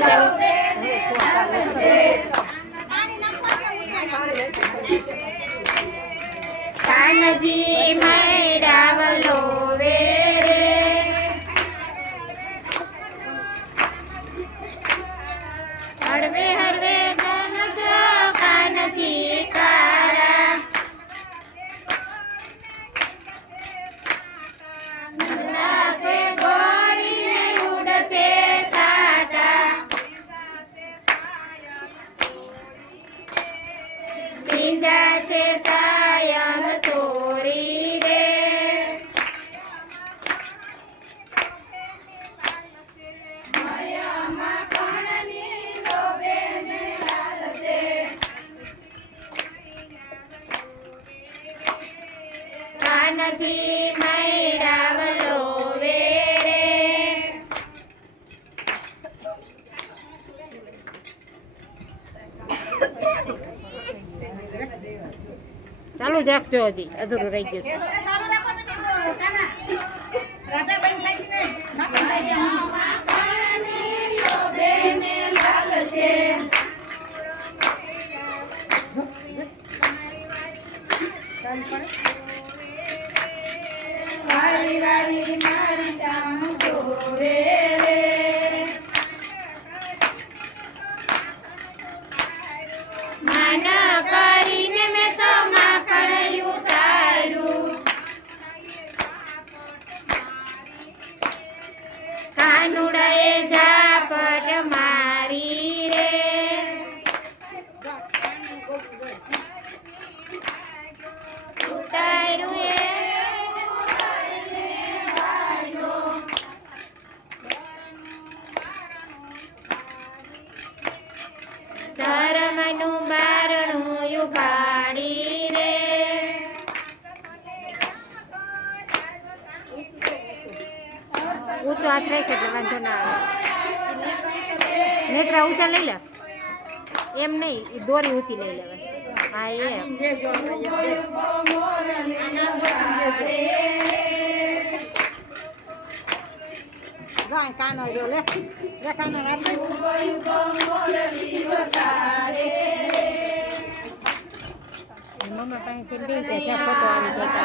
ચાલુ કાનજી મેડાવલો વે હળવે હળવે ગમજો કાનજી કારા નંદાસે ગોરીને ઉડશે સાટા ભીંજાશે સાયમ સોરી રે કાનજી મેડાવલો વે રે ચાલુ જ રાખજો હજી અધૂરું રહી ગયું છે વાલી વાલી મારી સામ જોવે રે માના કરીને મેં તો માખણ ઉતાર્યું કાનુડાએ ઝાપટ મારી રે ઉતાર્યું ધર્મનું બારણું ઉગાડી રે ઊંચો હાથ રાખે એટલે વાંધો ના આવે નેત્રા ઊંચા લઈ લે એમ નહીં દોરી ઊંચી લઈ લેવાય હા એમ કાનો જો લે કાનો મમ્મા પાસે બે જા ફોટો આવી જાય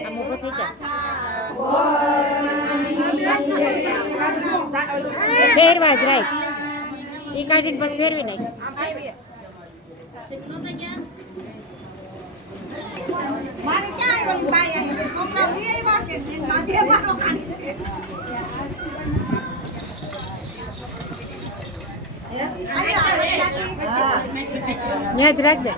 આમ ઊભો થઈ જા ફેરવા જ રાખ એ કાઢીને બસ ફેરવી નાખ મારે ક્યાં બાય છે સોપરા ઉરી પાસે માથે મારો કાઢી ન્યા જ રાખ દે